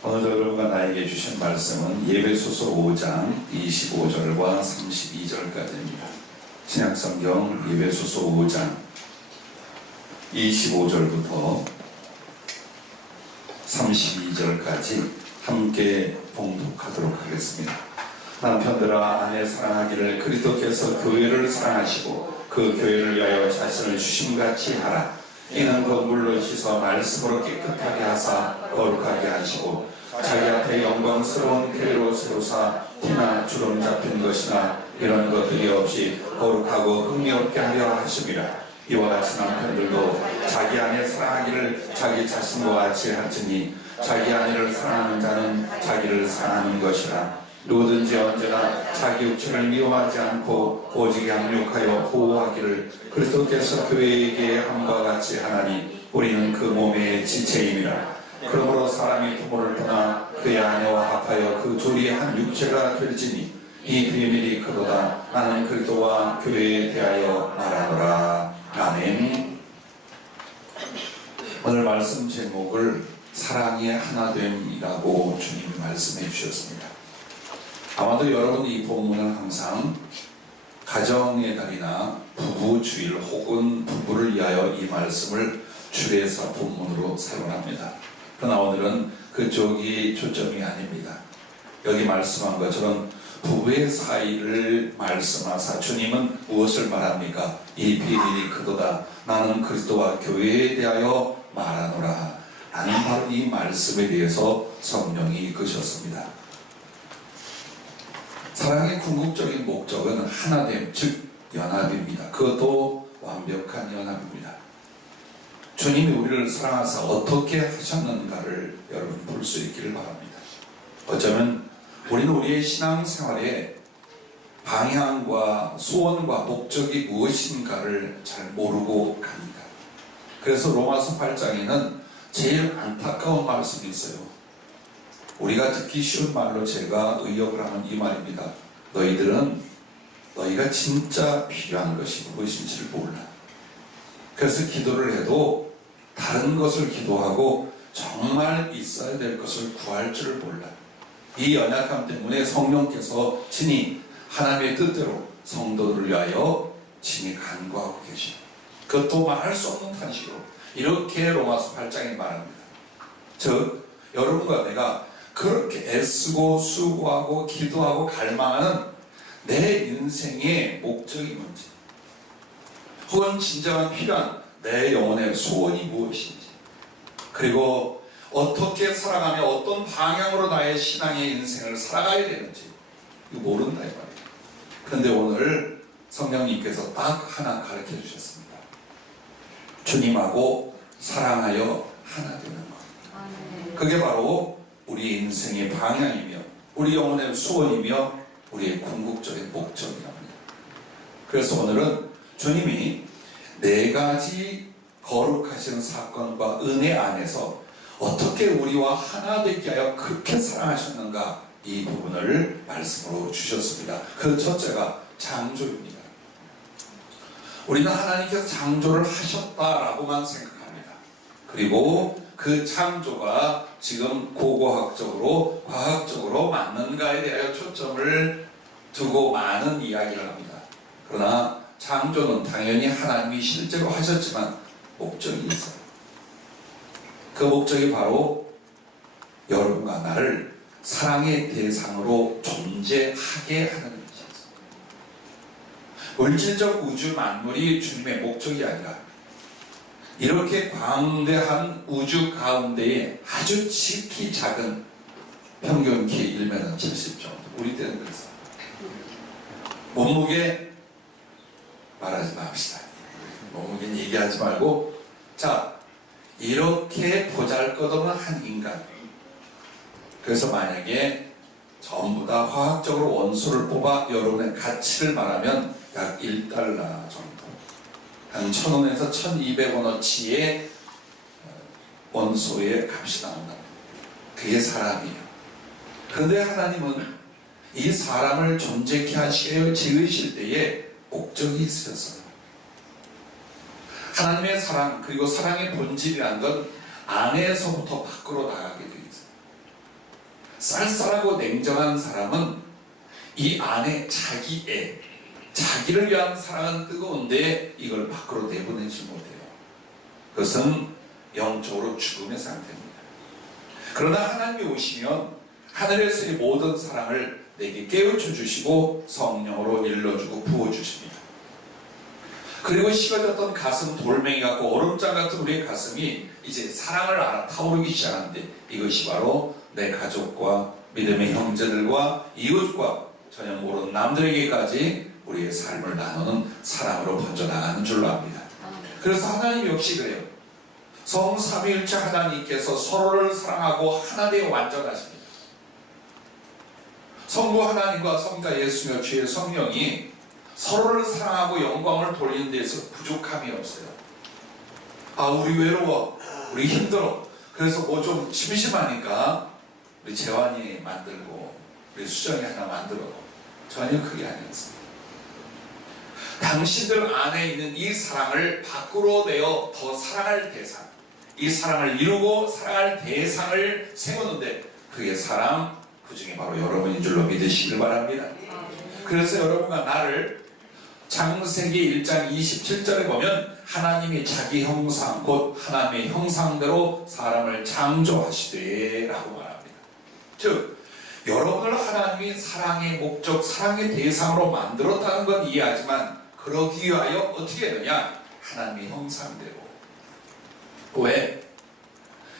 오늘도 여러분과 나에게 주신 말씀은 에베소서 5장 25절과 32절까지입니다. 신약성경 에베소서 5장 25절부터 32절까지 함께 봉독하도록 하겠습니다. 남편들아 아내 사랑하기를 그리스도께서 교회를 사랑하시고 그 교회를 위하여 자신을 주심같이 하라. 이는 곧 물로 씻어 말씀으로 깨끗하게 하사 거룩하게 하시고 자기 앞에 영광스러운 교회로 세우사 티나 주름 잡힌 것이나 이런 것들이 없이 거룩하고 흥미롭게 하려 하심이라. 이와 같이 남편들도 자기 아내 사랑하기를 자기 자신과 같이 할지니 자기 아내를 사랑하는 자는 자기를 사랑하는 것이라. 누구든지 언제나 자기 육체를 미워하지 않고 오직 양육하여 보호하기를 그리스도께서 교회에게 함과 같이 하나니 우리는 그 몸의 지체임이라. 그러므로 사람이 부모를 떠나 그의 아내와 합하여 그 둘이 한 육체가 될지니 이 비밀이 그도다. 나는 그리스도와 교회에 대하여 말하노라. 아멘. 오늘 말씀 제목을 사랑의 하나됨이라고 주님이 말씀해 주셨습니다. 아마도 여러분 이 본문은 항상 가정의 달이나 부부 주일 혹은 부부를 위하여 이 말씀을 주례사 본문으로 사용합니다. 그러나 오늘은 그쪽이 초점이 아닙니다. 여기 말씀한 것처럼 부부의 사이를 말씀하사 주님은 무엇을 말합니까? 이 비밀이 그도다. 나는 그리스도와 교회에 대하여 말하노라. 라는 바로 이 말씀에 대해서 성령이 이끄셨습니다. 사랑의 궁극적인 목적은 하나됨, 즉 연합입니다. 그것도 완벽한 연합입니다. 주님이 우리를 사랑하사 어떻게 하셨는가를 여러분 볼 수 있기를 바랍니다. 어쩌면 우리는 우리의 신앙생활에 방향과 소원과 목적이 무엇인가를 잘 모르고 갑니다. 그래서 로마서 8장에는 제일 안타까운 말씀이 있어요. 우리가 듣기 쉬운 말로 제가 의역을 하면 이 말입니다. 너희가 진짜 필요한 것이 무엇인지를 몰라. 그래서 기도를 해도 다른 것을 기도하고 정말 있어야 될 것을 구할 줄을 몰라. 이 연약함 때문에 성령께서 친히 하나님의 뜻대로 성도들을 위하여 친히 간구하고 계시오. 그것도 말할 수 없는 탄식으로 이렇게 로마서 8장에 말합니다. 즉 여러분과 내가 그렇게 애쓰고 수고하고 기도하고 갈망하는 내 인생의 목적이 뭔지, 혹은 진정한 필요한 내 영혼의 소원이 무엇인지, 그리고 어떻게 살아가며 어떤 방향으로 나의 신앙의 인생을 살아가야 되는지 이거 모른다 이 말이에요. 그런데 오늘 성령님께서 딱 하나 가르쳐 주셨습니다. 주님하고 사랑하여 하나 되는 것. 그게 바로 우리 인생의 방향이며 우리 영혼의 소원이며 우리의 궁극적인 목적이랍니다. 그래서 오늘은 주님이 4가지 거룩하신 사건과 은혜 안에서 어떻게 우리와 하나 되게 하여 그렇게 사랑하셨는가, 이 부분을 말씀으로 주셨습니다. 그 첫째가 창조입니다. 우리는 하나님께서 창조를 하셨다라고만 생각합니다. 그리고 그 창조가 지금 고고학적으로 과학적으로 맞는가에 대하여 초점을 두고 많은 이야기를 합니다. 그러나 창조는 당연히 하나님이 실제로 하셨지만 목적이 있어요. 그 목적이 바로 여러분과 나를 사랑의 대상으로 존재하게 하는 것이었어요. 물질적 우주 만물이 주님의 목적이 아니라 이렇게 광대한 우주 가운데에 아주 지극히 작은 평균 키 1m 70 정도, 우리 때는 그래서 몸무게 말하지 맙시다. 몸무게는 얘기하지 말고, 자, 이렇게 보잘것없는 한 인간. 그래서 만약에 전부 다 화학적으로 원소를 뽑아 여러분의 가치를 말하면 약 1달러 정도, 한 1,000원에서 1,200원어치의 원소의 값이 나온다. 그게 사람이에요. 그런데 하나님은 이 사람을 존재케 하시려 지으실 때에 목적이 있으셨어요. 하나님의 사랑, 그리고 사랑의 본질이란 건 안에서부터 밖으로 나가게 되어 있어요. 쌀쌀하고 냉정한 사람은 이 안에 자기를 위한 사랑은 뜨거운데 이걸 밖으로 내보내지 못해요. 그것은 영적으로 죽음의 상태입니다. 그러나 하나님이 오시면 하늘에서의 모든 사랑을 내게 깨우쳐 주시고 성령으로 일러주고 부어주십니다. 그리고 식어졌던 가슴 돌멩이 같고 얼음장 같은 우리의 가슴이 이제 사랑을 알아 타오르기 시작하는데, 이것이 바로 내 가족과 믿음의 형제들과 이웃과 전혀 모르는 남들에게까지 우리의 삶을 나누는 사랑으로 번져나가는 줄로 압니다. 그래서 하나님 역시 그래요. 성삼위일체 하나님께서 서로를 사랑하고 하나 되어 완전하십니다. 성부 하나님과 성자 예수며 주의 성령이 서로를 사랑하고 영광을 돌리는 데서 부족함이 없어요. 우리 외로워, 우리 힘들어, 그래서 뭐 좀 심심하니까 우리 재환이 만들고 우리 수정이 하나 만들어. 전혀 그게 아니었습니다. 당신들 안에 있는 이 사랑을 밖으로 내어 더 사랑할 대상, 이 사랑을 이루고 사랑할 대상을 세우는데, 그게 사랑, 그 중에 바로 여러분인 줄로 믿으시길 바랍니다. 그래서 여러분과 나를 창세기 1장 27절에 보면 하나님이 자기 형상 곧 하나님의 형상대로 사람을 창조하시되 라고 말합니다. 즉 여러분을 하나님이 사랑의 목적, 사랑의 대상으로 만들었다는 건 이해하지만, 그러기 위하여 어떻게 되느냐? 하나님의 형상대로. 왜?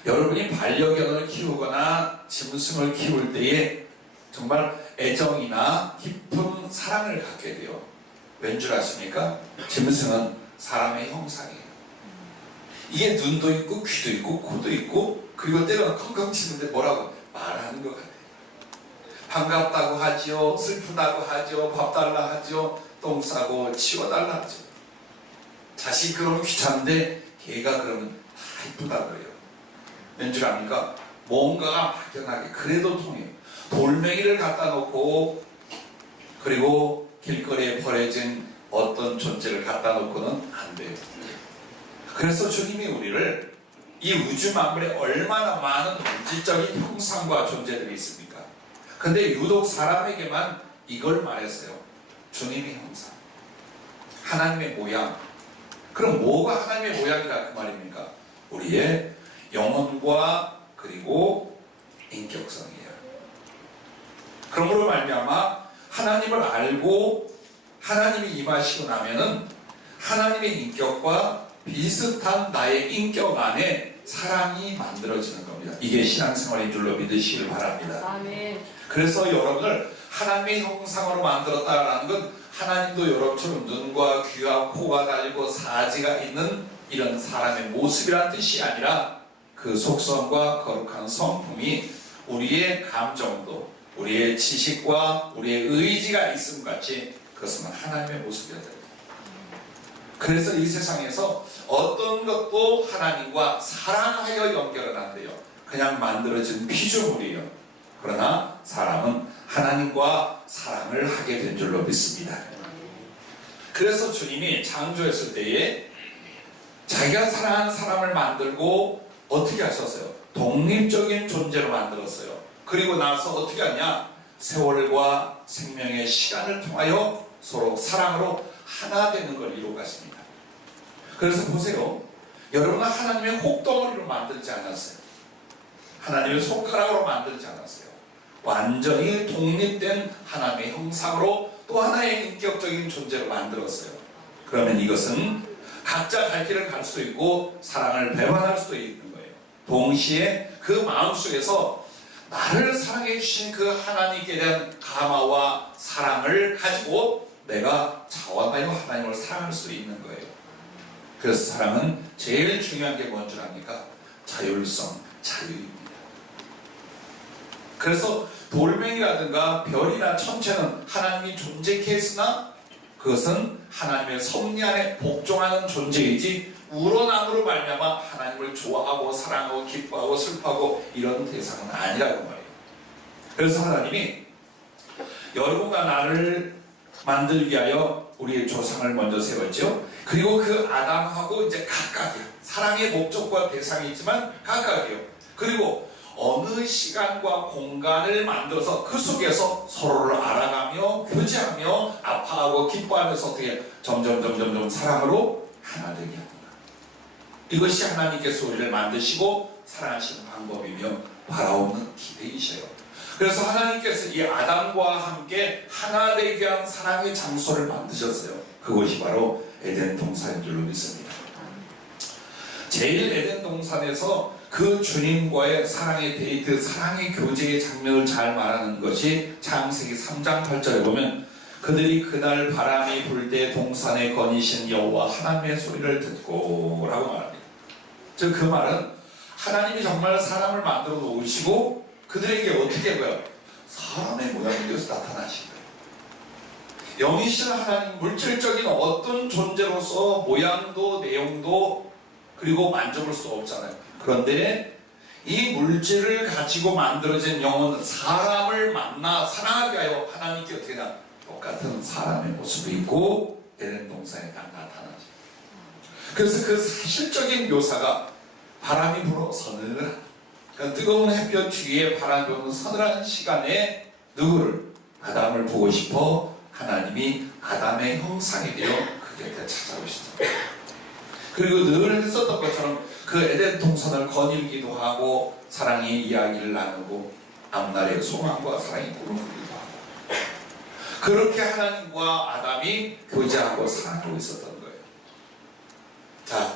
여러분이 반려견을 키우거나 짐승을 키울 때에 정말 애정이나 깊은 사랑을 갖게 돼요. 왠 줄 아십니까? 짐승은 사람의 형상이에요. 이게 눈도 있고 귀도 있고 코도 있고, 그리고 때로는 컹컹 치는데 뭐라고 말하는 것 같아요. 반갑다고 하지요, 슬프다고 하죠, 밥 달라 하죠, 똥 싸고 치워달라 하죠. 자식 그러면 귀찮은데 걔가 그러면 다 이쁘다고 해요. 왠 줄 압니까? 뭔가가 막연하게 그래도 통해요. 돌멩이를 갖다 놓고, 그리고 길거리에 버려진 어떤 존재를 갖다 놓고는 안 돼요. 그래서 주님이 우리를, 이 우주 만물에 얼마나 많은 물질적인 형상과 존재들이 있습니까? 근데 유독 사람에게만 이걸 말했어요. 주님의 형상, 하나님의 모양. 그럼 뭐가 하나님의 모양이라 그 말입니까? 우리의 영혼과 그리고 인격성이에요. 그러므로 말미암아 하나님을 알고 하나님이 임하시고 나면은 하나님의 인격과 비슷한 나의 인격 안에 사랑이 만들어지는 겁니다. 이게 신앙생활인 줄로 믿으시길 바랍니다. 아멘. 그래서 여러분을 하나님의 형상으로 만들었다라는 건, 하나님도 여러분처럼 눈과 귀와 코가 달리고 사지가 있는 이런 사람의 모습이란 뜻이 아니라, 그 속성과 거룩한 성품이 우리의 감정도, 우리의 지식과 우리의 의지가 있음 같이 그것은 하나님의 모습이어야 됩니다. 그래서 이 세상에서 어떤 것도 하나님과 사랑하여 연결은 안 돼요. 그냥 만들어진 피조물이에요. 그러나 사람은 하나님과 사랑을 하게 된 줄로 믿습니다. 그래서 주님이 창조했을 때에 자기가 사랑하는 사람을 만들고 어떻게 하셨어요? 독립적인 존재로 만들었어요. 그리고 나서 어떻게 하냐? 세월과 생명의 시간을 통하여 서로 사랑으로 하나 되는 걸 이루어 가십니다. 그래서 보세요. 여러분은 하나님의 혹덩어리로 만들지 않았어요. 하나님의 손가락으로 만들지 않았어요. 완전히 독립된 하나님의 형상으로 또 하나의 인격적인 존재로 만들었어요. 그러면 이것은 각자 갈 길을 갈 수 있고 사랑을 배반할 수도 있는 거예요. 동시에 그 마음속에서 나를 사랑해 주신 그 하나님께 대한 감화와 사랑을 가지고 내가 자원하여 하나님을 사랑할 수 있는 거예요. 그래서 사랑은 제일 중요한 게 뭔 줄 압니까? 자율성, 자유입니다. 그래서 돌멩이라든가 별이나 천체는 하나님이 존재케 했으나 그것은 하나님의 섭리 안에 복종하는 존재이지 우러남으로 말미암아 하나님을 좋아하고 사랑하고 기뻐하고 슬퍼하고 이런 대상은 아니라고 말해요. 그래서 하나님이 여러분과 나를 만들기 위하여 우리의 조상을 먼저 세웠죠. 그리고 그 아담하고 이제 각각이요. 사랑의 목적과 대상이 있지만 각각이요. 그리고 어느 시간과 공간을 만들어서 그 속에서 서로를 알아가며 교제하며 아파하고 기뻐하면서 어떻게 점점 사랑으로 하나 되게 합니다. 이것이 하나님께서 우리를 만드시고 사랑하시는 방법이며 바라오는 기대이셔요. 그래서 하나님께서 이 아담과 함께 하나 되게 한 사랑의 장소를 만드셨어요. 그것이 바로 에덴 동산인 줄로 믿습니다. 제일 에덴 동산에서 그 주님과의 사랑의 데이트, 사랑의 교제의 장면을 잘 말하는 것이 창세기 3장 8절에 보면 그들이 그날 바람이 불 때 동산에 거니신 여호와 하나님의 소리를 듣고 라고 말합니다. 즉 그 말은 하나님이 정말 사람을 만들어 놓으시고 그들에게 어떻게 해요? 사람의 모양이 되어서 나타나신 거예요. 영이신 하나님, 물질적인 어떤 존재로서 모양도 내용도 그리고 만져볼 수 없잖아요. 그런데 이 물질을 가지고 만들어진 영은 사람을 만나 사랑하게 하여 하나님께 어떻게 하나 똑같은 사람의 모습이 있고 에덴 동산에 딱 나타나죠. 그래서 그 사실적인 묘사가 바람이 불어 서늘한, 그러니까 뜨거운 햇볕 뒤에 바람이 부는 서늘한 시간에 누구를? 아담을 보고 싶어 하나님이 아담의 형상이 되어 그 곁에 찾아오시죠. 그리고 늘 했었던 것처럼 그 에덴 동산을 거닐기도 하고 사랑의 이야기를 나누고 앞날의 소망과 사랑이 꾸르기도 하고 그렇게 하나님과 아담이 교제하고 사랑하고 있었던 거예요. 자,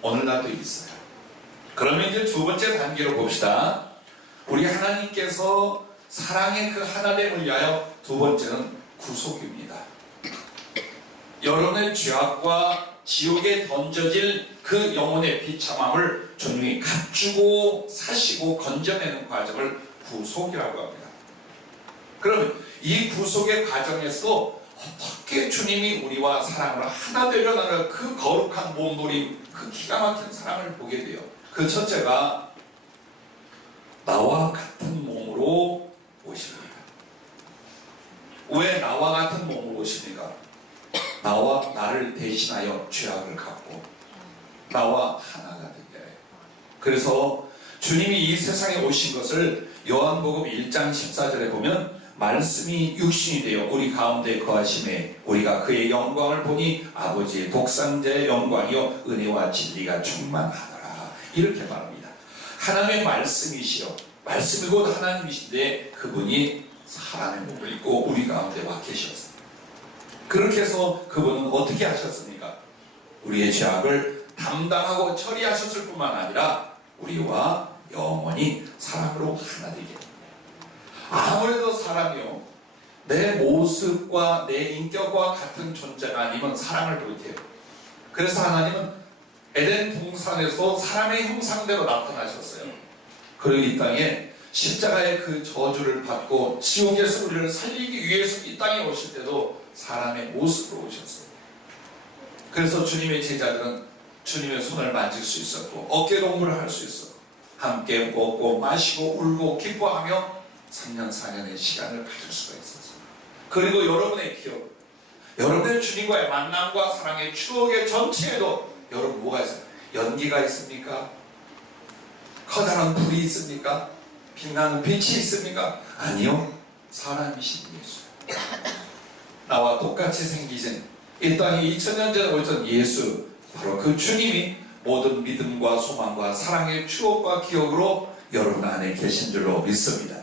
오늘날도 있어요. 그러면 이제 두 번째 단계로 봅시다. 우리 하나님께서 사랑의 그 하나됨을 위하여 두 번째는 구속입니다. 여러분의 죄악과 지옥에 던져질 그 영혼의 비참함을 주님이 갖추고 사시고 건져내는 과정을 구속이라고 합니다. 그러면 이 구속의 과정에서 어떻게 주님이 우리와 사랑을 하나 되려는 그 거룩한 몸부림, 그 기가 막힌 사랑을 보게 돼요. 그 첫째가 나와 같은 몸으로 오십니다. 왜 나와 같은 몸으로 오십니까? 나와 나를 대신하여 죄악을 갖고 나와 하나가 되게 해요. 그래서 주님이 이 세상에 오신 것을 요한복음 1장 14절에 보면 말씀이 육신이 되어 우리 가운데 거하심에 우리가 그의 영광을 보니 아버지의 독생자의 영광이요 은혜와 진리가 충만하더라 이렇게 말합니다. 하나님의 말씀이시여, 말씀이 곧 하나님이신데 그분이 사람의 몸을 입고 우리 가운데 와 계셨습니다. 그렇게 해서 그분은 어떻게 하셨습니까? 우리의 죄악을 담당하고 처리하셨을 뿐만 아니라 우리와 영원히 사랑으로 하나 되게. 아무래도 사람이요, 내 모습과 내 인격과 같은 존재가 아니면 사랑을 못해요. 그래서 하나님은 에덴 동산에서 사람의 형상대로 나타나셨어요. 그리고 이 땅에 십자가의 그 저주를 받고 지옥에서 우리를 살리기 위해서 이 땅에 오실 때도 사람의 모습으로 오셨어요. 그래서 주님의 제자들은 주님의 손을 만질 수 있었고 어깨동무를 할 수 있었고 함께 먹고 마시고 울고 기뻐하며 3년 4년의 시간을 가질 수가 있었어요. 그리고 여러분의 기억, 여러분의 주님과의 만남과 사랑의 추억의 전체에도 여러분 뭐가 있어요? 연기가 있습니까? 커다란 불이 있습니까? 빛나는 빛이 있습니까? 아니요. 사람이신 예수. 나와 똑같이 생기신 이 땅에 2000년 전에 오셨던 예수, 바로 그 주님이 모든 믿음과 소망과 사랑의 추억과 기억으로 여러분 안에 계신 줄로 믿습니다.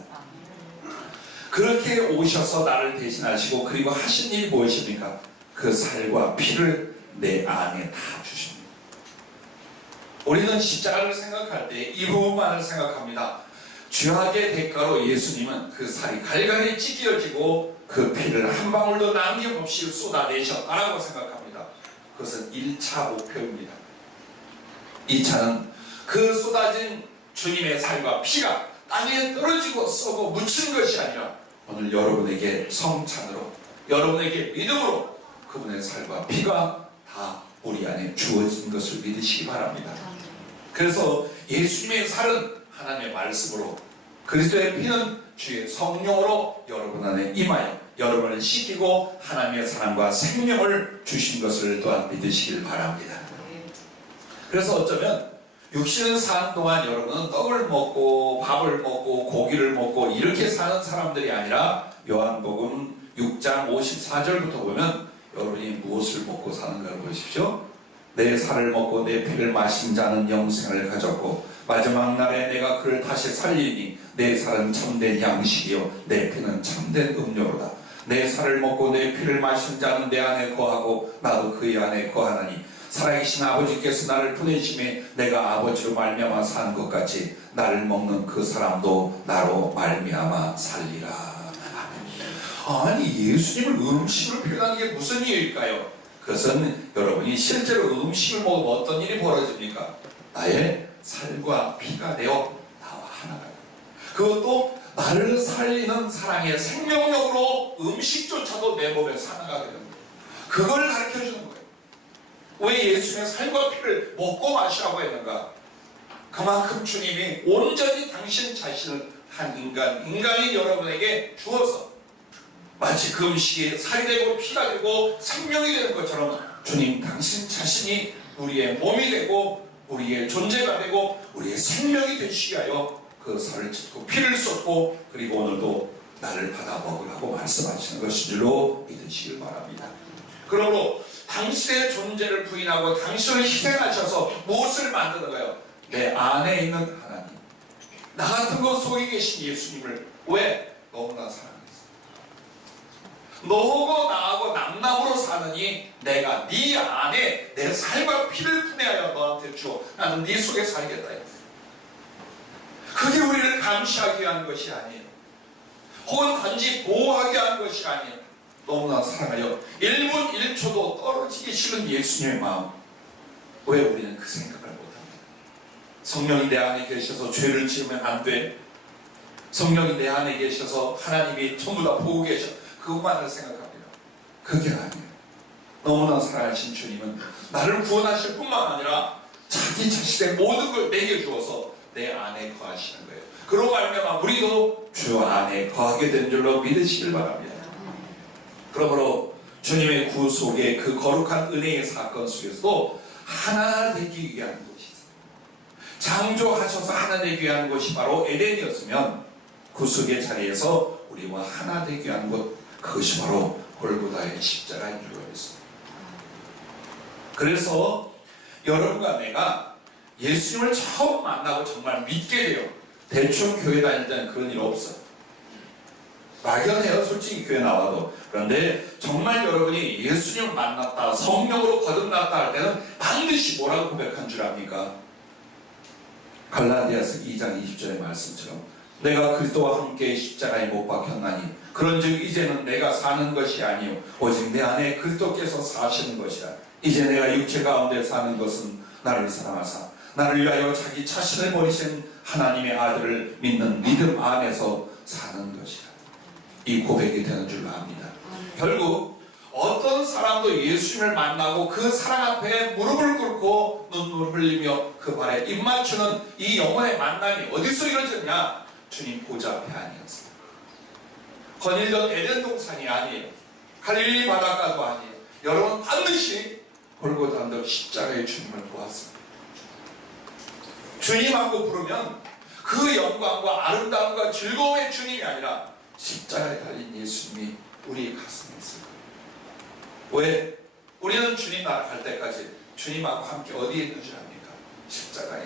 그렇게 오셔서 나를 대신하시고 그리고 하신 일이 무엇입니까? 그 살과 피를 내 안에 다 주십니다. 우리는 십자가를 생각할 때 이 부분만을 생각합니다. 죄악의 대가로 예수님은 그 살이 갈갈이 찢겨지고 그 피를 한 방울도 남김없이 쏟아내셨다라고 생각합니다. 그것은 1차 목표입니다. 2차는 그 쏟아진 주님의 살과 피가 땅에 떨어지고 썩어 묻힌 것이 아니라 오늘 여러분에게 성찬으로, 여러분에게 믿음으로 그분의 살과 피가 다 우리 안에 주어진 것을 믿으시기 바랍니다. 그래서 예수님의 살은 하나님의 말씀으로, 그리스도의 피는 주의 성령으로 여러분 안에 임하여 여러분을 씻기고 하나님의 사랑과 생명을 주신 것을 또한 믿으시길 바랍니다. 그래서 어쩌면 육신을 사는 동안 여러분은 떡을 먹고 밥을 먹고 고기를 먹고 이렇게 사는 사람들이 아니라 요한복음 6장 54절부터 보면 여러분이 무엇을 먹고 사는가를 보십시오. 내 살을 먹고 내 피를 마신 자는 영생을 가졌고 마지막 날에 내가 그를 다시 살리니 내 살은 참된 양식이요 내 피는 참된 음료로다. 내 살을 먹고 내 피를 마신 자는 내 안에 거하고 나도 그의 안에 거하나니 살아계신 아버지께서 나를 보내심에 내가 아버지로 말미암아 사는 것 같이 나를 먹는 그 사람도 나로 말미암아 살리라. 아니 예수님을 음식으로 표현하는 게 무슨 이유일까요? 그것은 여러분이 실제로 음식을 먹으면 어떤 일이 벌어집니까? 나의 살과 피가 되어 나와 하나가 됩니다. 그것도 나를 살리는 사랑의 생명력으로 음식조차도 내 몸에서 하나가 되는 거예요. 그걸 가르쳐주는 거예요. 왜 예수님의 살과 피를 먹고 마시라고 했는가? 그만큼 주님이 온전히 당신 자신을 한 인간인 여러분에게 주어서 마치 그 음식이 살이 되고 피가 되고 생명이 되는 것처럼 주님 당신 자신이 우리의 몸이 되고 우리의 존재가 되고 우리의 생명이 되시기 위하여 그 살을 찢고 피를 쏟고 그리고 오늘도 나를 받아 먹으라고 말씀하시는 것인 줄로 믿으시길 바랍니다. 그러므로 당신의 존재를 부인하고 당신을 희생하셔서 무엇을 만드는가요? 내 안에 있는 하나님, 나 같은 것 속에 계신 예수님을 왜? 너무나 사랑했어. 너하고 나하고 남남으로 사느니 내가 네 안에 내 살과 피를 분해하여 너한테 주어 나는 네 속에 살겠다. 그게 우리를 감시하기 위한 것이 아니에요. 혹은 단지 보호하기 위한 것이 아니에요. 너무나 사랑하여 1분 1초도 떨어지기 싫은 예수님의 마음. 왜 우리는 그 생각을 못합니까? 성령이 내 안에 계셔서 죄를 지으면 안 돼. 성령이 내 안에 계셔서 하나님이 전부 다 보고 계셔. 그것만을 생각합니다. 그게 아니에요. 너무나 사랑하신 주님은 나를 구원하실 뿐만 아니라 자기 자신의 모든 걸 내게 주어서 내 안에 거하시는 거예요. 그러고 말미암아 우리도 주 안에 거하게 된 줄로 믿으시길 바랍니다. 그러므로 주님의 구속의 그 거룩한 은혜의 사건 속에서도 하나 되기 위한 것이 있어요. 창조하셔서 하나 되기 위한 것이 바로 에덴이었으면 구속의 자리에서 우리와 하나 되기 위한 것, 그것이 바로 골고다의 십자가인 줄 믿습니다. 그래서 여러분과 내가 예수님을 처음 만나고 정말 믿게 돼요. 대충 교회 다닐 때는 그런 일 없어요. 막연해요, 솔직히 교회 나와도. 그런데 정말 여러분이 예수님을 만났다, 성령으로 거듭났다 할 때는 반드시 뭐라고 고백한 줄 압니까? 갈라디아서 2장 20절의 말씀처럼 내가 그리스도와 함께 십자가에 못 박혔나니 그런즉 이제는 내가 사는 것이 아니요 오직 내 안에 그리스도께서 사시는 것이라. 이제 내가 육체 가운데 사는 것은 나를 사랑하사 나를 위하여 자기 자신을 버리신 하나님의 아들을 믿는 믿음 안에서 사는 것이라. 이 고백이 되는 줄 압니다. 결국 어떤 사람도 예수님을 만나고 그 사랑 앞에 무릎을 꿇고 눈물을 흘리며 그 발에 입 맞추는 이 영혼의 만남이 어디서 이루어졌냐? 주님 보좌 앞에 아니었습니다. 거닐던 에덴 동산이 아니에요. 갈릴리 바닷가도 아니에요. 여러분 반드시 골고다 언덕 십자가의 주님을 보았습니다. 주님하고 부르면 그 영광과 아름다움과 즐거움의 주님이 아니라 십자가에 달린 예수님이 우리의 가슴에 있을 거예요. 왜? 우리는 주님 나라 갈 때까지 주님하고 함께 어디에 있는 줄 압니까? 십자가에.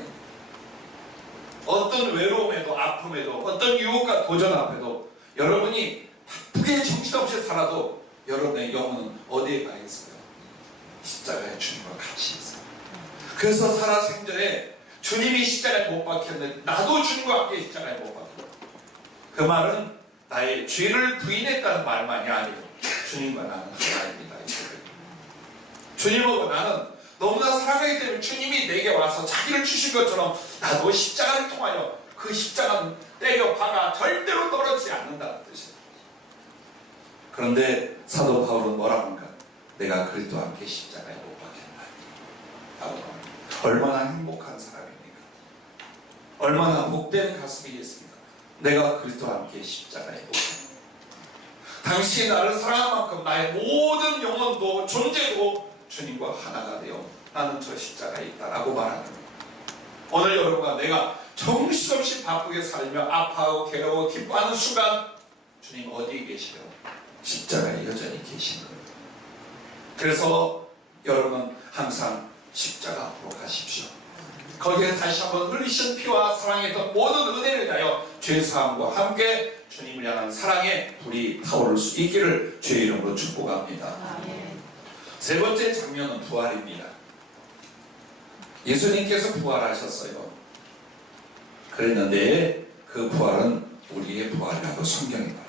어떤 외로움에도 아픔에도 어떤 유혹과 도전 앞에도 여러분이 바쁘게 정신없이 살아도 여러분의 영혼은 어디에 가 있어요? 십자가에 주님과 같이 있어요. 그래서 살아생전에 주님이 십자가에 못 박혔는데 나도 주님과 함께 십자가에 못 박혔다. 그 말은 나의 죄를 부인했다는 말만이 아니고 주님과 나는 하나입니다. 주님하고 나는 너무나 사랑하기 때문에 주님이 내게 와서 자기를 주신 것처럼 나도 십자가를 통하여 그 십자가는 때려 박아 절대로 떨어지지 않는다는 뜻이에요. 그런데 사도 바울은 뭐라고 합니까? 내가 그리스도와 함께 십자가에 못 박혔나니. 얼마나 행복한 사람입니까? 얼마나 복된 가슴이겠습니까? 내가 그리스도와 함께 십자가에 못 박혔나니. 당신이 나를 사랑한 만큼 나의 모든 영혼도 존재도 주님과 하나가 되어 나는 저 십자가에 있다라고 말하는 거예요. 오늘 여러분과 내가 정신없이 바쁘게 살며 아파하고 괴로워 기뻐하는 순간 주님 어디에 계시요? 십자가에 여전히 계신 거예요. 그래서 여러분은 항상 십자가 앞으로 가십시오. 거기에 다시 한번 흘리신 피와 사랑의 모든 은혜를 다하여 죄사함과 함께 주님을 향한 사랑의 불이 타오를 수 있기를 주의 이름으로 축복합니다. 세 번째 장면은 부활입니다. 예수님께서 부활하셨어요. 그랬는데 그 부활은 우리의 부활이라고 성경이 말해요.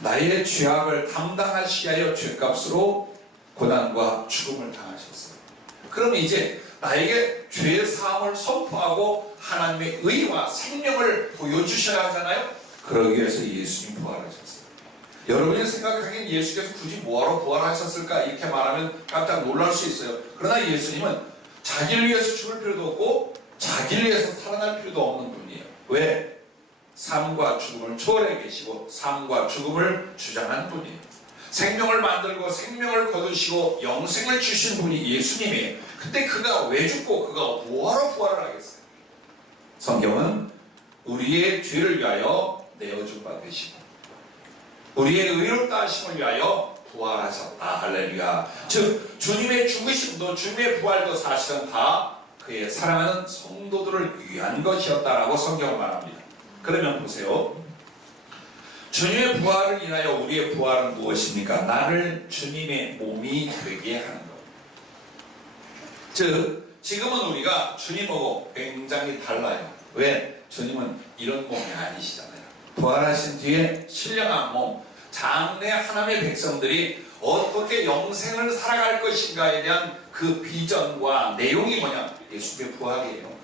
나의 죄악을 담당하시기 위하여 죄값으로 고난과 죽음을 당하셨어요. 그럼 이제 나에게 죄 사함을 선포하고 하나님의 의와 생명을 보여주셔야 하잖아요. 그러기 위해서 예수님 부활하셨어요. 여러분이 생각하기엔 예수께서 굳이 뭐하러 부활하셨을까 이렇게 말하면 깜짝 놀랄 수 있어요. 그러나 예수님은 자기를 위해서 죽을 필요도 없고 자기를 위해서 살아날 필요도 없는 분이에요. 왜? 삶과 죽음을 초월해 계시고 삶과 죽음을 주장하는 분이에요. 생명을 만들고 생명을 거두시고 영생을 주신 분이 예수님이에요. 근데 그가 왜 죽고 그가 뭐하러 부활을 하겠어요? 성경은 우리의 죄를 위하여 내어준 바 되시고 우리의 의롭다 하심을 위하여 부활하셨다. 할렐루야. 즉 주님의 죽으심도 주님의 부활도 사실은 다 그의 사랑하는 성도들을 위한 것이었다라고 성경은 말합니다. 그러면 보세요. 주님의 부활을 인하여 우리의 부활은 무엇입니까? 나를 주님의 몸이 되게 하는 것. 즉 지금은 우리가 주님하고 굉장히 달라요. 왜? 주님은 이런 몸이 아니시잖아요. 부활하신 뒤에 신령한 몸, 장래 하나님의 백성들이 어떻게 영생을 살아갈 것인가에 대한 그 비전과 내용이 뭐냐? 예수님의 부활이에요.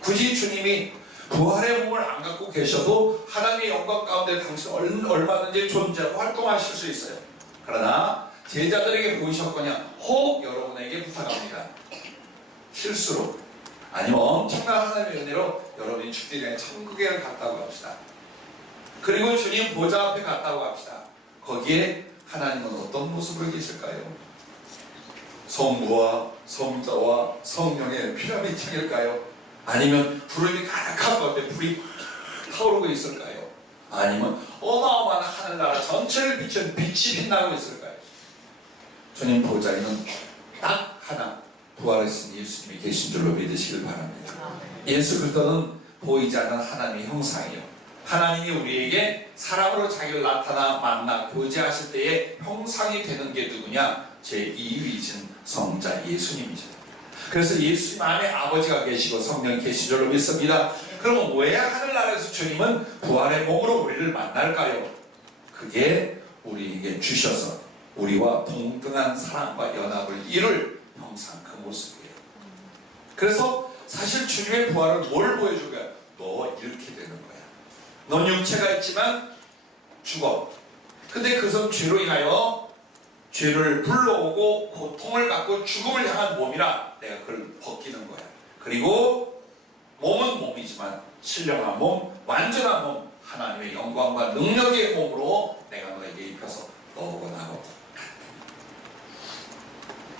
굳이 주님이 부활의 몸을 안 갖고 계셔도 하나님의 영광 가운데 당신은 얼마든지 존재하고 활동하실 수 있어요. 그러나 제자들에게 보이셨거냐? 혹 여러분에게 부탁합니다. 실수로 아니면 엄청난 하나님의 은혜로 여러분이 죽기 전에 천국에 갔다고 합시다. 그리고 주님 보좌 앞에 갔다고 합시다. 거기에 하나님은 어떤 모습으로 계실까요? 성부와 성자와 성령의 피라미드일까요? 아니면 구름이 가득한 가운데 불이 타오르고 있을까요? 아니면 어마어마한 하늘나라 전체를 비춘 빛이 빛나고 있을까요? 주님 보좌에는 딱 하나 부활하신 예수님이 계신 줄로 믿으시길 바랍니다. 예수 그리스도는 보이지 않는 하나님의 형상이요, 하나님이 우리에게 사람으로 자기를 나타나 만나 교제하실 때에 형상이 되는 게 누구냐? 제2위이신 성자 예수님이죠. 그래서 예수님 안에 아버지가 계시고 성령이 계신 줄로 믿습니다. 그러면 왜 하늘나라에서 주님은 부활의 몸으로 우리를 만날까요? 그게 우리에게 주셔서 우리와 동등한 사랑과 연합을 이룰 형상 그 모습이에요. 그래서 사실 주님의 부활은 뭘 보여준 거야? 너 이렇게 되는 거야. 넌 육체가 있지만 죽어. 근데 그것은 죄로 인하여 죄를 불러오고 고통을 갖고 죽음을 향한 몸이라 내가 그걸 벗기는 거야. 그리고 몸은 몸이지만 신령한 몸, 완전한 몸, 하나님의 영광과 능력의 몸으로 내가 너에게 입혀서 너하고 나하고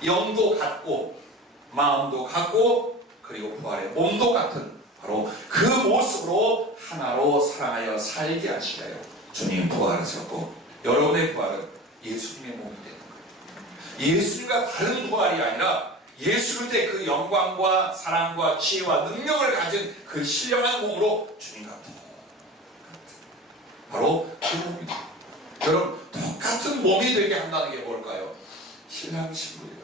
영도 같고 마음도 같고 그리고 부활의 몸도 같은 바로 그 모습으로 하나로 사랑하여 살게 하시려요. 주님 부활하셨고 여러분의 부활은 예수님의 몸이 되는 거예요. 예수님과 다른 부활이 아니라 예수 그때 그 영광과 사랑과 지혜와 능력을 가진 그 신령한 몸으로 주님과 바로 그 몸입니다. 여러분 똑같은 몸이 되게 한다는 게 뭘까요? 신랑 신부가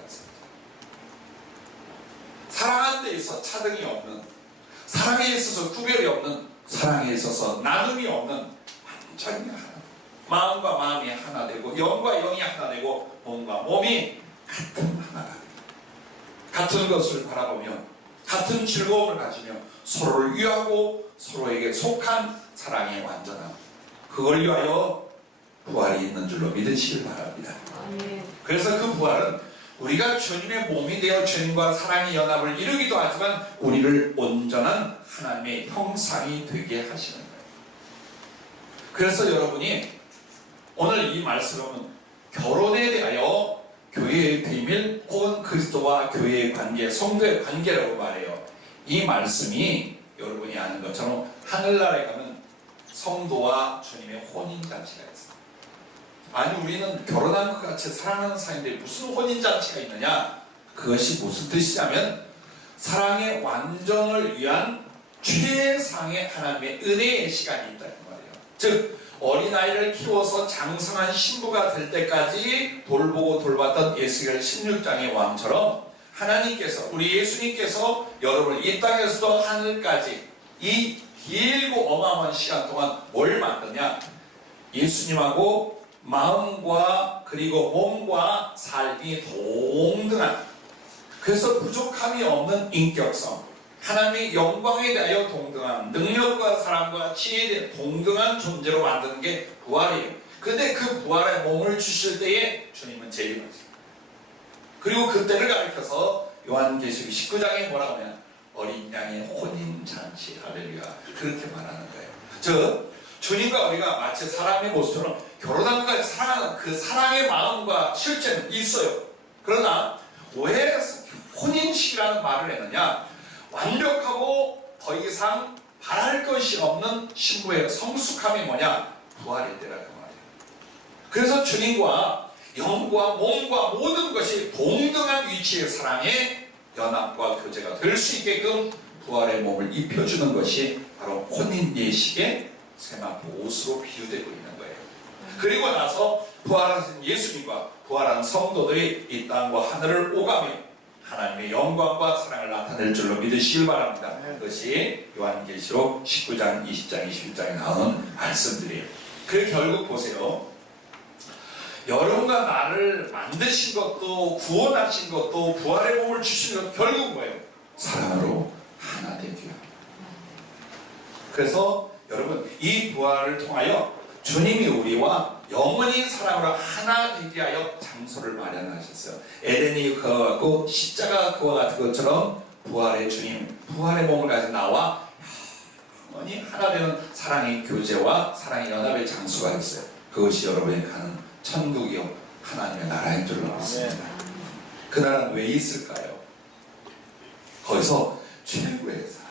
사랑하는 데 있어서 차등이 없는, 사랑에 있어서 구별이 없는, 사랑에 있어서 나눔이 없는 완전히 하나. 마음과 마음이 하나 되고 영과 영이 하나 되고 몸과 몸이 같은 하나가 됩니다. 같은 것을 바라보며 같은 즐거움을 가지며 서로를 위하고 서로에게 속한 사랑의 완전함, 그걸 위하여 부활이 있는 줄로 믿으시길 바랍니다. 그래서 그 부활은 우리가 주님의 몸이 되어 주님과 사랑의 연합을 이루기도 하지만 우리를 온전한 하나님의 형상이 되게 하시는 거예요. 그래서 여러분이 오늘 이 말씀은 결혼에 대하여 교회의 비밀 혹은 그리스도와 교회의 관계, 성도의 관계라고 말해요. 이 말씀이 여러분이 아는 것처럼 하늘나라에 가면 성도와 주님의 혼인잔치가 있어요. 아니 우리는 결혼한 것 같이 사랑하는 사이인데 무슨 혼인잔치가 있느냐? 그것이 무슨 뜻이냐면 사랑의 완전을 위한 최상의 하나님의 은혜의 시간이 있다는 말이에요. 즉 어린아이를 키워서 장성한 신부가 될 때까지 돌보고 돌봤던 에스겔 16장의 왕처럼 하나님께서 우리 예수님께서 여러분을 이 땅에서도 하늘까지 이 길고 어마어마한 시간 동안 뭘 만드냐? 예수님하고 마음과 그리고 몸과 삶이 동등한, 그래서 부족함이 없는 인격성, 하나님의 영광에 대하여 동등한, 능력과 사랑과 지혜에 대한 동등한 존재로 만드는 게 부활이에요. 근데 그 부활의 몸을 주실 때에 주님은 재림하세요. 그리고 그때를 가리켜서 요한계시록 19장에 뭐라고 하냐? 어린 양의 혼인잔치, 할렐루야, 그렇게 말하는 거예요. 즉 주님과 우리가 마치 사람의 모습처럼 결혼한 것까지 사랑하는 그 사랑의 마음과 실제는 있어요. 그러나 왜 혼인식이라는 말을 했느냐? 완벽하고 더 이상 바랄 것이 없는 신부의 성숙함이 뭐냐? 부활일 때라는 말이에요. 그래서 주님과 영과 몸과 모든 것이 동등한 위치의 사랑의 연합과 교제가 될 수 있게끔 부활의 몸을 입혀주는 것이 바로 혼인 예식의 세마포 옷으로 비유되고 있는 거예요. 그리고 나서 부활하신 예수님과 부활한 성도들이 이 땅과 하늘을 오가며 하나님의 영광과 사랑을 나타낼 줄로 믿으시길 바랍니다. 그것이 요한계시록 19장, 20장, 21장에 나오는 말씀들이에요. 그 결국 보세요. 여러분과 나를 만드신 것도 구원하신 것도 부활의 몸을 주신 것도 결국 뭐예요? 사랑으로 하나 되기요. 그래서 여러분 이 부활을 통하여 주님이 우리와 영원히 사랑으로 하나 되게 하여 장소를 마련하셨어요. 에덴이 그와 같고 십자가 그와 같은 것처럼 부활의 주님, 부활의 몸을 가진 나와 영원히 하나 되는 사랑의 교제와 사랑의 연합의 장소가 있어요. 그것이 여러분이 가는 천국이요 하나님의 나라인 줄로 믿습니다. 그 나라는 왜 있을까요? 거기서 최고의 사랑,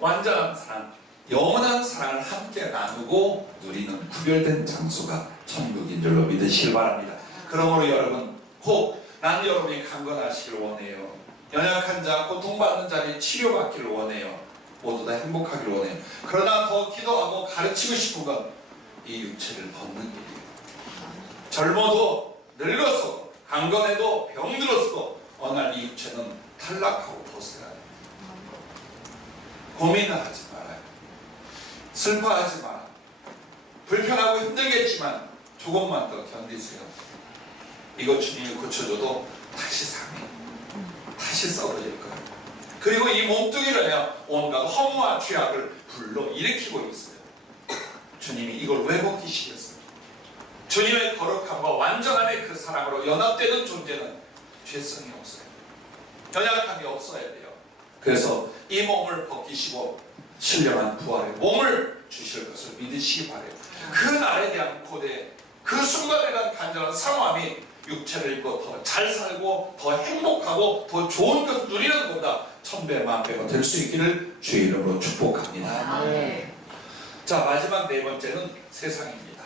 완전한 사랑, 영원한 사랑을 함께 나누고 누리는 구별된 장소가 천국인 줄로 믿으시길 바랍니다. 그러므로 여러분 혹 난 여러분이 강건하시길 원해요. 연약한 자, 고통받는 자를 치료받기를 원해요. 모두 다 행복하기를 원해요. 그러나 더 기도하고 가르치고 싶은 건 이 육체를 벗는 일이에요. 젊어도 늙었어도 강건해도 병들었어도 어느 날 이 육체는 탈락하고 벗어나요. 고민을 하지 말아요. 슬퍼하지 마라. 불편하고 힘들겠지만 조금만 더 견디세요. 이거 주님이 고쳐줘도 다시 상해. 다시 썩어질 거예요. 그리고 이 몸뚱이를 해야 온갖 허무와 죄악을 불러일으키고 있어요. 주님이 이걸 왜 벗기시겠어요? 주님의 거룩함과 완전함의 그 사랑으로 연합되는 존재는 죄성이 없어요. 연약함이 없어야 돼요. 그래서 이 몸을 벗기시고 신령한 부활의 몸을 주실 것을 믿으시기 바라요. 그 날에 대한 고대, 그 순간에 대한 간절한 사모함이 육체를 입고 더 잘 살고 더 행복하고 더 좋은 것을 누리는 것보다 천배 만배가 될 수 있기를 주의 이름으로 축복합니다. 자, 마지막 네 번째는 세상입니다.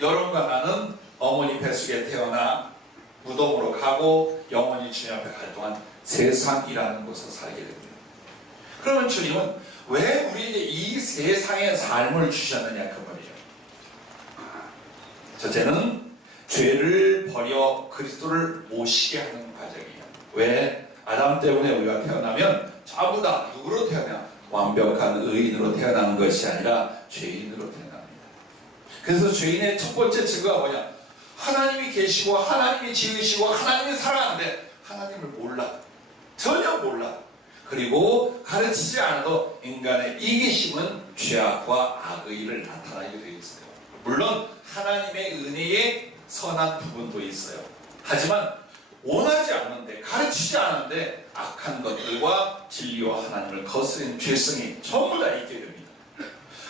여러분과 나는 어머니 뱃속에 태어나 무덤으로 가고 영원히 주님 앞에 갈 동안 세상이라는 곳에서 살게 됩니다. 그러면 주님은 왜 우리에게 이 세상의 삶을 주셨느냐 그 말이에요. 첫째는 죄를 버려 그리스도를 모시게 하는 과정이에요. 왜? 아담 때문에 우리가 태어나면 전부 다 누구로 태어나? 완벽한 의인으로 태어나는 것이 아니라 죄인으로 태어납니다. 그래서 죄인의 첫 번째 증거가 뭐냐? 하나님이 계시고 하나님이 지으시고 하나님이 사랑하는데 하나님을 몰라. 전혀 몰라. 그리고 가르치지 않아도 인간의 이기심은 죄악과 악의를 나타나게 되어 있어요. 물론 하나님의 은혜에 선한 부분도 있어요. 하지만 원하지 않는데, 가르치지 않는데 악한 것들과 진리와 하나님을 거스린 죄성이 전부 다 있게 됩니다.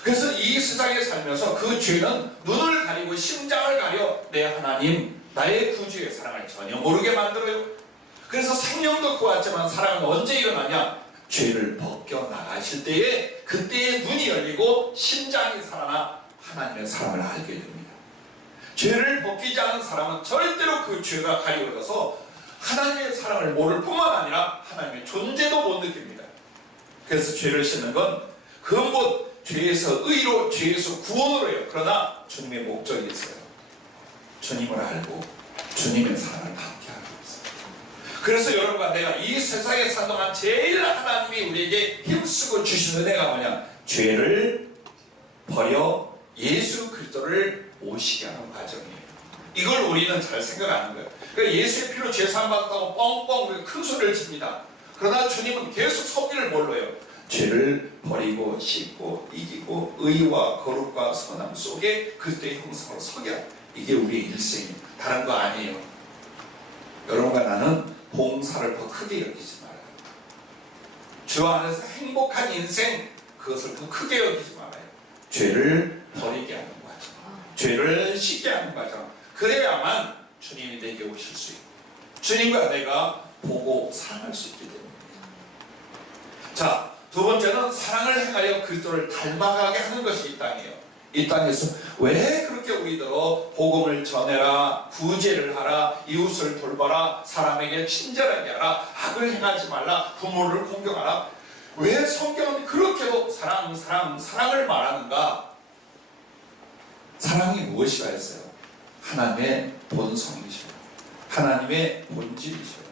그래서 이 세상에 살면서 그 죄는 눈을 가리고 심장을 가려 내 하나님, 나의 구주의 사랑을 전혀 모르게 만들어요. 그래서 생명도 구하지만 사랑은 언제 일어나냐? 죄를 벗겨 나가실 때에 그때의 눈이 열리고 심장이 살아나 하나님의 사랑을 알게 됩니다. 죄를 벗기지 않은 사람은 절대로 그 죄가 가리워져서 하나님의 사랑을 모를 뿐만 아니라 하나님의 존재도 못 느낍니다. 그래서 죄를 씻는 건 근본 죄에서 의로, 죄에서 구원으로 해요. 그러나 주님의 목적이 있어요. 주님을 알고 주님의 사랑을 받게 하는 것입니다. 그래서 여러분과 내가 이 세상에 사는 동안 제일 하나님이 우리에게 힘쓰고 주신 은혜가 뭐냐? 죄를 버려 예수 그리스도를 모시게 하는 과정이에요. 이걸 우리는 잘 생각하는 거예요. 그러니까 예수의 피로 죄 사함 받았다고 뻥뻥 큰 소리를 칩니다. 그러나 주님은 계속 섭리를 뭘로 해요? 죄를 버리고 씻고 이기고 의와 거룩과 선함 속에 그리스도의 형상으로 서게 하는, 이게 우리의 일생입니다. 다른 거 아니에요. 여러분과 나는 봉사를 더 크게 여기지 말아요. 주 안에서 행복한 인생, 그것을 더 크게 여기지 말아요. 죄를 버리게 하는 과정, 죄를 씻게 하는 과정, 그래야만 주님이 내게 오실 수 있고 주님과 내가 보고 사랑할 수 있게 됩니다. 자, 두 번째는 사랑을 행하여 그리스도를 닮아가게 하는 것이 이 땅이에요. 이 땅에서 왜 그렇게 우리들어 복음을 전해라, 구제를 하라, 이웃을 돌봐라, 사람에게 친절하게 하라, 악을 행하지 말라, 부모를 공경하라, 왜 성경은 그렇게도 사랑을 말하는가? 사랑이 무엇이라 했어요? 하나님의 본성이셔요. 하나님의 본질이셔요.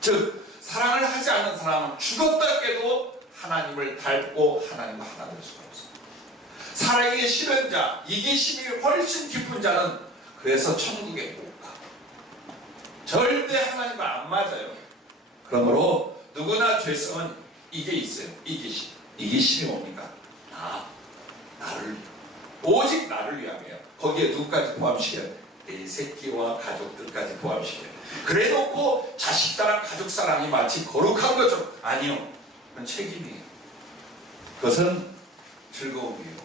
즉 사랑을 하지 않는 사람은 죽었다 깨도 하나님을 닮고 하나님과 하나 될 수가 없어요. 사랑이 싫은 자, 이기심이 훨씬 깊은 자는 그래서 천국에 못 가. 절대 하나님과 안 맞아요. 그러므로 누구나 죄성은 이게 있어요. 이기심. 이기심이 뭡니까? 나를, 오직 나를 위함이에요. 거기에 누구까지 포함시켜요? 내 새끼와 가족들까지 포함시켜요. 그래 놓고 자식 사랑, 가족 사랑이 마치 거룩한 것처럼, 아니요. 그건 책임이에요. 그것은 즐거움이에요.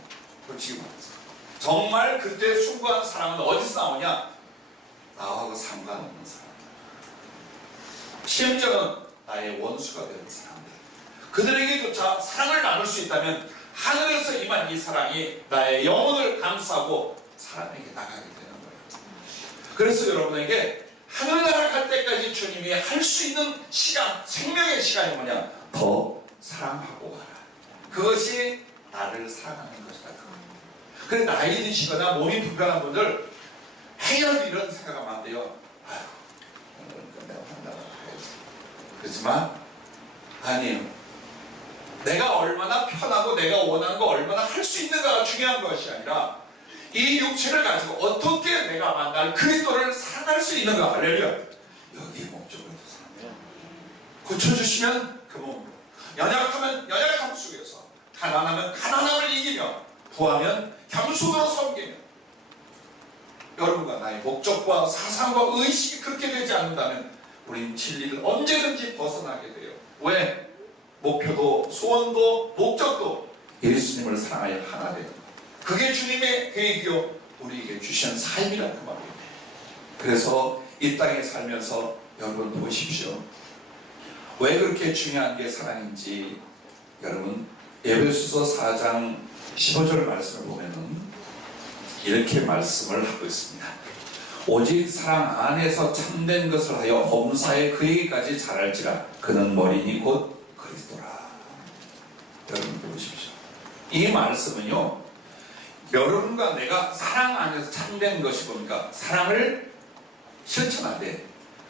솔직히 말해서. 정말 그때 숭고한 사랑은 어디서 나오냐? 나하고 상관없는 사람. 심지어는 나의 원수가 되는 사람들. 그들에게조차 사랑을 나눌 수 있다면 하늘에서 임한 이 사랑이 나의 영혼을 감싸고 사람에게 나가게 되는 거예요. 그래서 여러분에게 하늘나라 갈 때까지 주님이 할 수 있는 시간, 생명의 시간이 뭐냐? 더 사랑하고 가라. 그것이 나를 사랑하는 것이다. 그래, 나이 드시거나 몸이 불편한 분들 해야 이런 생각하면 안 돼요. 아유, 오늘은 내가 한다고 해야지. 그렇지만 아니에요. 내가 얼마나 편하고 내가 원하는 거 얼마나 할 수 있는가가 중요한 것이 아니라 이 육체를 가지고 어떻게 내가 만날 그리스도를 사랑할 수 있는가. 할렐루야. 여기에 목적을 두세요. 고쳐주시면 그 몸으로, 연약하면 연약함 속에서, 가난하면 가난함을 이기며, 부하면 겸손으로 섬기며. 여러분과 나의 목적과 사상과 의식이 그렇게 되지 않는다면 우리는 진리를 언제든지 벗어나게 돼요. 왜? 목표도 소원도 목적도 예수님을 사랑하여 하나 되는 것. 그게 주님의 계획이요 우리에게 주신 삶이라는 그 말이에요. 그래서 이 땅에 살면서 여러분 보십시오. 왜 그렇게 중요한 게 사랑인지. 여러분 에베소서 4장 15절 말씀을 보면은 이렇게 말씀을 하고 있습니다. 오직 사랑 안에서 참된 것을 하여 범사에 그에게까지 자랄지라. 그는 머리니 곧 그리스도라. 여러분 보십시오. 이 말씀은요, 여러분과 내가 사랑 안에서 참된 것이 뭡니까? 사랑을 실천하되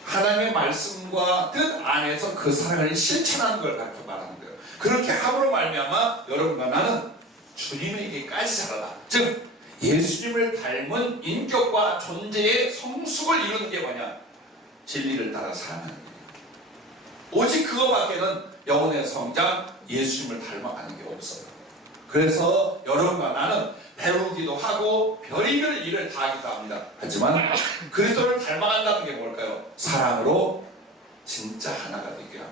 하나님의 말씀과 뜻 안에서 그 사랑을 실천하는 걸 그렇게 말하는 거예요. 그렇게 함으로 말미암아 여러분과 나는 주님에게까지 자라라. 즉 예수님을 닮은 인격과 존재의 성숙을 이루는 게 뭐냐? 진리를 따라 사랑하는 거예요. 오직 그거밖에는 영혼의 성장, 예수님을 닮아가는 게 없어요. 그래서 여러분과 나는 배우기도 하고 별의별 일을 다 하기도 합니다. 하지만 그리스도를 닮아간다는 게 뭘까요? 사랑으로 진짜 하나가 되게 하는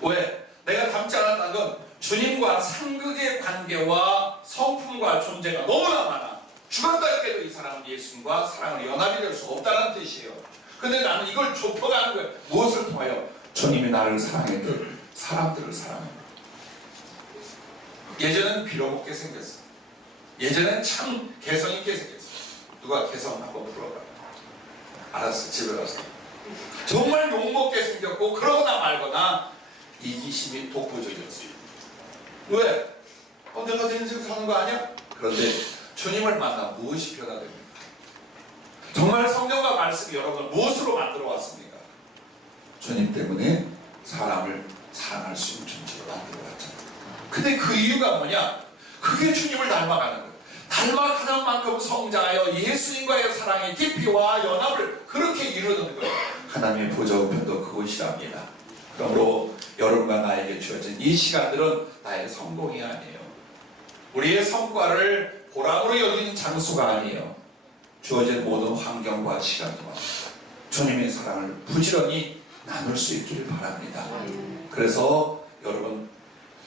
거예요. 왜? 내가 닮지 않았다는 건 주님과 상극의 관계와 성품과 존재가 너무나 많아. 죽었다 해도 이 사람은 예수님과 사랑을 연합이 될 수 없다는 뜻이에요. 근데 나는 이걸 좁혀가는 거예요. 무엇을 통하여? 주님이 나를 사랑했듯 사람들을 사랑합니다. 예전에는 빌어먹게 생겼어. 예전에는 참 개성있게 생겼어. 누가 개성 한번 풀어봐요. 알았어, 집에 가서. 정말 욕먹게 생겼고 그러거나 말거나 이기심이 독보적이었어요. 왜? 내가 내 인생 사는 거 아니야? 그런데 주님을 만나 무엇이 변화됩니까? 정말 성경과 말씀이 여러분을 무엇으로 만들어 왔습니까? 주님 때문에 사람을 사랑할 수 있는 존재로 만들어 왔잖아요. 근데 그 이유가 뭐냐? 그게 주님을 닮아가는 거예요. 닮아가는 만큼 성장하여 예수님과의 사랑의 깊이와 연합을 그렇게 이루는 거예요. 하나님의 보좌우편도 그것이랍니다. 그러므로 여러분과 나에게 주어진 이 시간들은 나의 성공이 아니에요. 우리의 성과를 보람으로 여기는 장소가 아니에요. 주어진 모든 환경과 시간 동안 주님의 사랑을 부지런히 나눌 수 있기를 바랍니다. 그래서 여러분,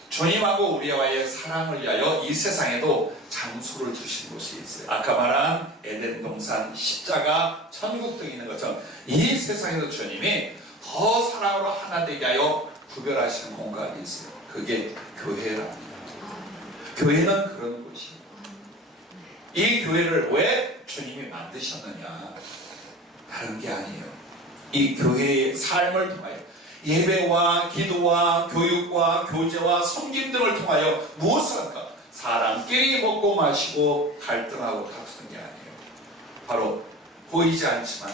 주님하고 우리와의 사랑을 위하여 이 세상에도 장소를 두신 곳이 있어요. 아까 말한 에덴 동산, 십자가, 천국 등이 있는 것처럼 이 세상에도 주님이 더 사랑으로 하나 되게 하여 구별하시는 공간이 있어요. 그게 교회랍니다. 교회는 그런 곳이에요. 이 교회를 왜 주님이 만드셨느냐? 다른 게 아니에요. 이 교회의 삶을 통하여 예배와 기도와 교육과 교제와 섬김 등을 통하여 무엇을 할까? 사람끼리 먹고 마시고 갈등하고 다투는 게 아니에요. 바로 보이지 않지만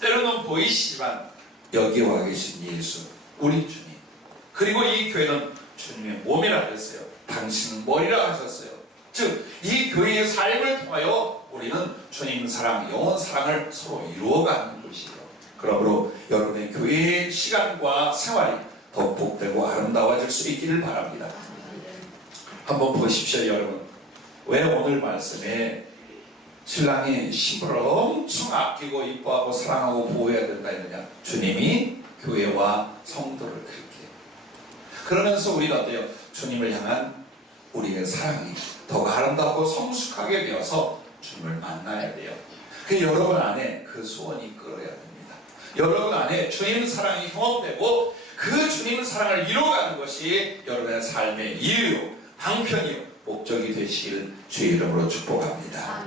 때로는 보이시지만 여기 와 계신 예수, 우리 주님, 그리고 이 교회는 주님의 몸이라 그랬어요. 당신은 머리라 하셨어요. 즉 이 교회의 삶을 통하여 우리는 주님 사랑, 영원 사랑을 서로 이루어가는 것이에요. 그러므로 여러분의 교회의 시간과 생활이 더 복되고 아름다워질 수 있기를 바랍니다. 한번 보십시오, 여러분. 왜 오늘 말씀에 신랑이 신부를 엄청 아끼고 이뻐하고 사랑하고 보호해야 된다 했느냐? 주님이 교회와 성도를 그렇게 해요. 그러면서 우리는 어때요? 주님을 향한 우리의 사랑이 더 아름답고 성숙하게 되어서 주님을 만나야 돼요. 그 여러분 안에 그 소원이 끓어야 됩니다. 여러분 안에 주님 사랑이 경험되고 그 주님 사랑을 이루어가는 것이 여러분의 삶의 이유요, 방편이요, 목적이 되시길 주의 이름으로 축복합니다.